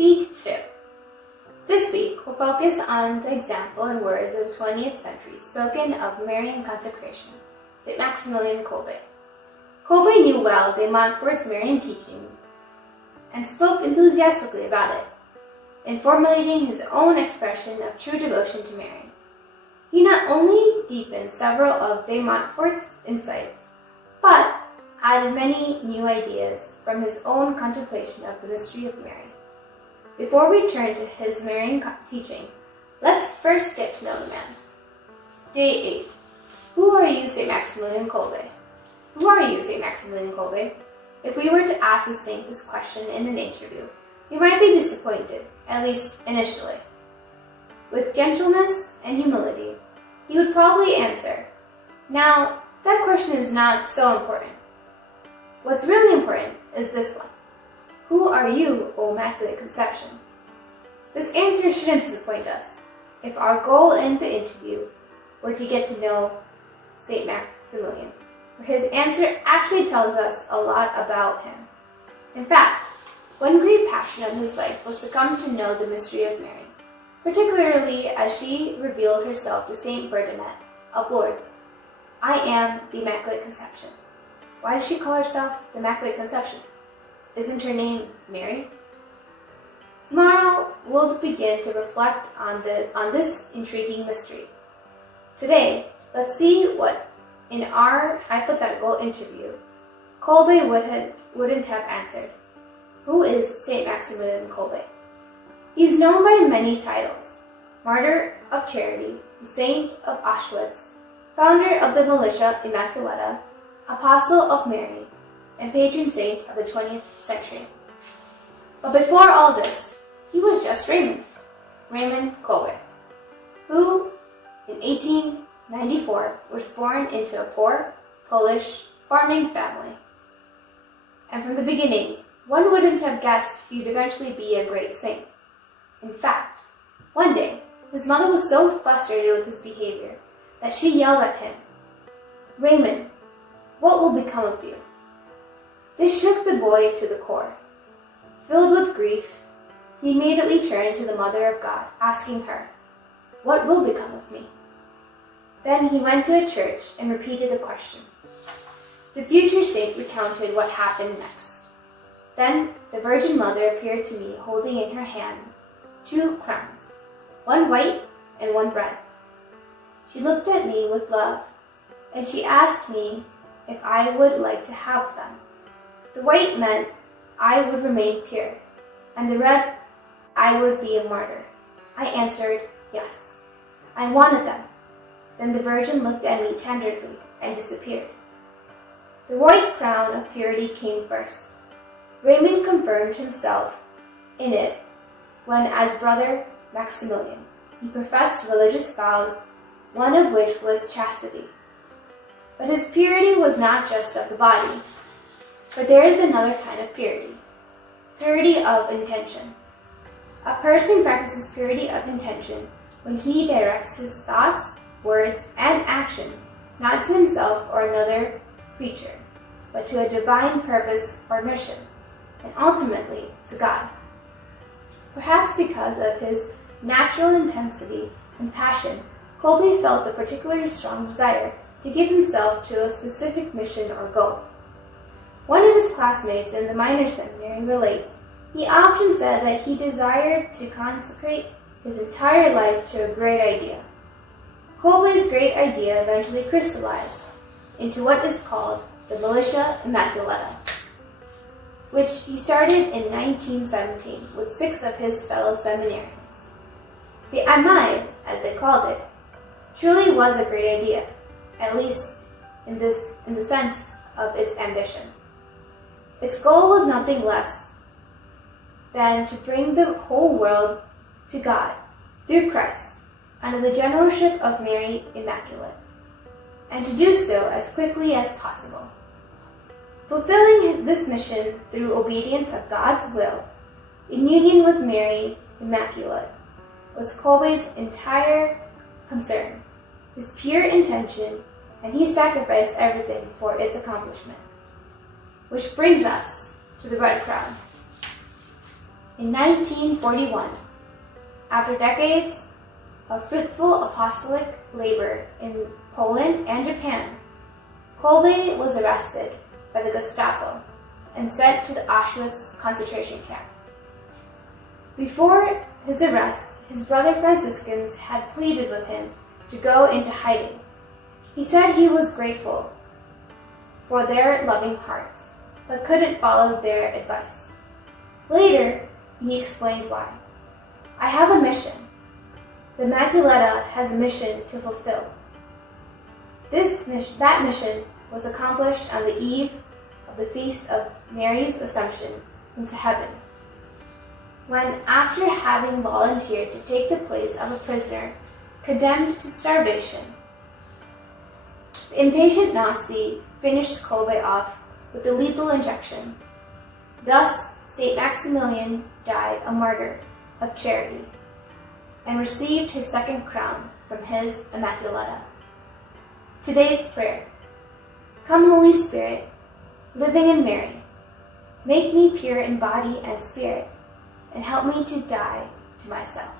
Week 2. This week, we'll focus on the example and words of 20th century spoken of Marian consecration, St. Maximilian Kolbe. Kolbe knew well de Montfort's Marian teaching and spoke enthusiastically about it, in formulating his own expression of true devotion to Mary. He not only deepened several of de Montfort's insights, but added many new ideas from his own contemplation of the mystery of Mary. Before we turn to his Marian teaching, let's first get to know the man. Day 8. Who are you, St. Maximilian Kolbe? Who are you, St. Maximilian Kolbe? If we were to ask the saint this question in an interview, we might be disappointed, at least initially. With gentleness and humility, he would probably answer, "Now, that question is not so important. What's really important is this one. Who are you, O Immaculate Conception?" This answer shouldn't disappoint us if our goal in the interview were to get to know St. Maximilian, for his answer actually tells us a lot about him. In fact, one great passion of his life was to come to know the mystery of Mary, particularly as she revealed herself to St. Bernadette of Lourdes. "I am the Immaculate Conception." Why does she call herself the Immaculate Conception? Isn't her name Mary? Tomorrow, we'll begin to reflect on this intriguing mystery. Today, let's see what, in our hypothetical interview, Kolbe wouldn't have answered. Who is St. Maximilian Kolbe? He is known by many titles: Martyr of Charity, the Saint of Auschwitz, founder of the Militia Immaculata, Apostle of Mary, and patron saint of the 20th century. But before all this, he was just Raymond Kolbe, who in 1894 was born into a poor Polish farming family. And from the beginning, one wouldn't have guessed he'd eventually be a great saint. In fact, one day, his mother was so frustrated with his behavior that she yelled at him, "Raymond, what will become of you?" This shook the boy to the core. Filled with grief, he immediately turned to the Mother of God, asking her, "What will become of me?" Then he went to a church and repeated the question. The future saint recounted what happened next. Then the Virgin Mother appeared to me holding in her hand 2 crowns, one white and one red. She looked at me with love, and she asked me if I would like to have them. The white meant I would remain pure, and the red, I would be a martyr. I answered yes. I wanted them. Then the Virgin looked at me tenderly and disappeared. The white crown of purity came first. Raymond confirmed himself in it when, as Brother Maximilian, he professed religious vows, one of which was chastity. But his purity was not just of the body, but there is another kind of purity, purity of intention. A person practices purity of intention when he directs his thoughts, words, and actions not to himself or another creature, but to a divine purpose or mission, and ultimately to God. Perhaps because of his natural intensity and passion, Kolbe felt a particularly strong desire to give himself to a specific mission or goal. One of his classmates in the minor seminary relates, he often said that he desired to consecrate his entire life to a great idea. Kolbe's great idea eventually crystallized into what is called the Militia Immaculata, which he started in 1917 with 6 of his fellow seminarians. The Amai, as they called it, truly was a great idea, at least in the sense of its ambition. Its goal was nothing less than to bring the whole world to God through Christ under the generalship of Mary Immaculate, and to do so as quickly as possible. Fulfilling this mission through obedience of God's will, in union with Mary Immaculate, was Kolbe's entire concern, his pure intention, and he sacrificed everything for its accomplishment. Which brings us to the red crown. In 1941, after decades of fruitful apostolic labor in Poland and Japan, Kolbe was arrested by the Gestapo and sent to the Auschwitz concentration camp. Before his arrest, his brother Franciscans had pleaded with him to go into hiding. He said he was grateful for their loving hearts, but couldn't follow their advice. Later, he explained why. I have a mission. The Immaculata has a mission to fulfill. That mission was accomplished on the eve of the feast of Mary's Assumption into heaven, when, after having volunteered to take the place of a prisoner condemned to starvation, the impatient Nazi finished Kolbe off with a lethal injection. Thus, St. Maximilian died a martyr of charity and received his second crown from his Immaculata. Today's prayer. Come, Holy Spirit, living in Mary, make me pure in body and spirit, and help me to die to myself.